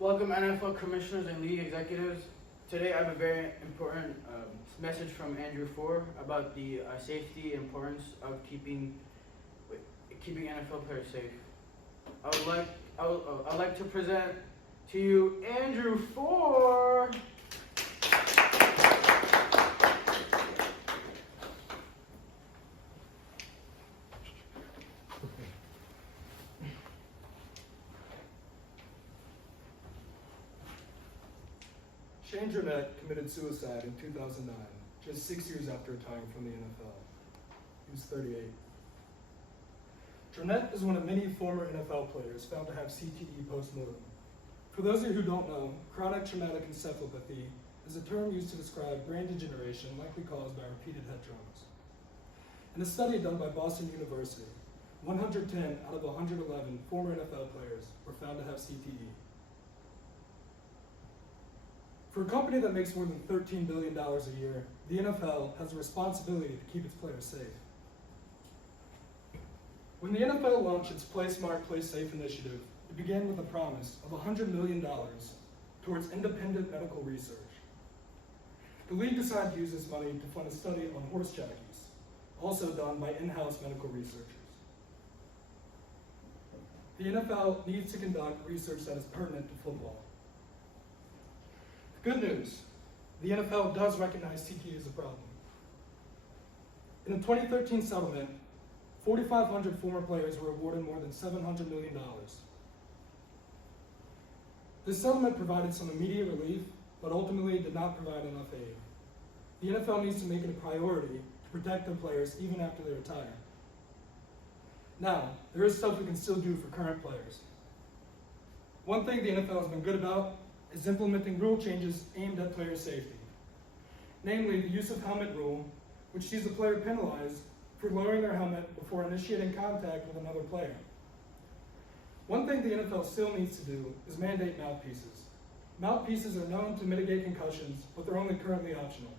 Welcome NFL commissioners and league executives. Today I have a very important message from Andrew Four about the safety and importance of keeping NFL players safe. I'd like to present to you Andrew Four. Shane Dronette committed suicide in 2009, just 6 years after retiring from the NFL. He was 38. Dronette is one of many former NFL players found to have CTE post-mortem. For those of you who don't know, chronic traumatic encephalopathy is a term used to describe brain degeneration likely caused by repeated head traumas. In a study done by Boston University, 110 out of 111 former NFL players were found to have CTE. For a company that makes more than $13 billion a year, the NFL has a responsibility to keep its players safe. When the NFL launched its Play Smart, Play Safe initiative, it began with a promise of $100 million towards independent medical research. The league decided to use this money to fund a study on horse jockeys, also done by in-house medical researchers. The NFL needs to conduct research that is pertinent to football. Good news, the NFL does recognize CTE as a problem. In a 2013 settlement, 4,500 former players were awarded more than $700 million. This settlement provided some immediate relief, but ultimately did not provide enough aid. The NFL needs to make it a priority to protect their players even after they retire. Now, there is stuff we can still do for current players. One thing the NFL has been good about is implementing rule changes aimed at player safety. Namely, the use of helmet rule, which sees the player penalized for lowering their helmet before initiating contact with another player. One thing the NFL still needs to do is mandate mouthpieces. Mouthpieces are known to mitigate concussions, but they're only currently optional.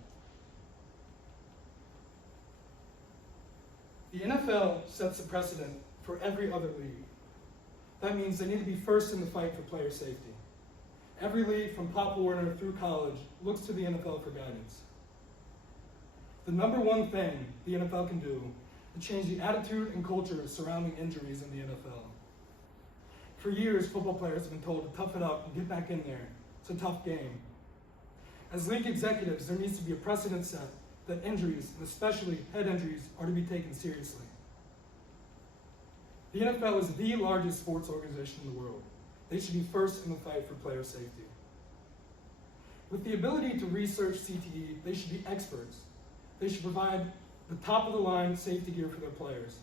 The NFL sets a precedent for every other league. That means they need to be first in the fight for player safety. Every league from Pop Warner through college looks to the NFL for guidance. The number one thing the NFL can do is change the attitude and culture surrounding injuries in the NFL. For years, football players have been told to tough it up and get back in there. It's a tough game. As league executives, there needs to be a precedent set that injuries, and especially head injuries, are to be taken seriously. The NFL is the largest sports organization in the world. They should be first in the fight for player safety. With the ability to research CTE, they should be experts. They should provide the top-of-the-line safety gear for their players.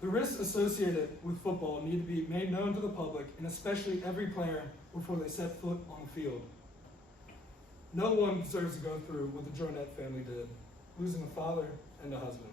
The risks associated with football need to be made known to the public, and especially every player, before they set foot on the field. No one deserves to go through what the Dronette family did, losing a father and a husband.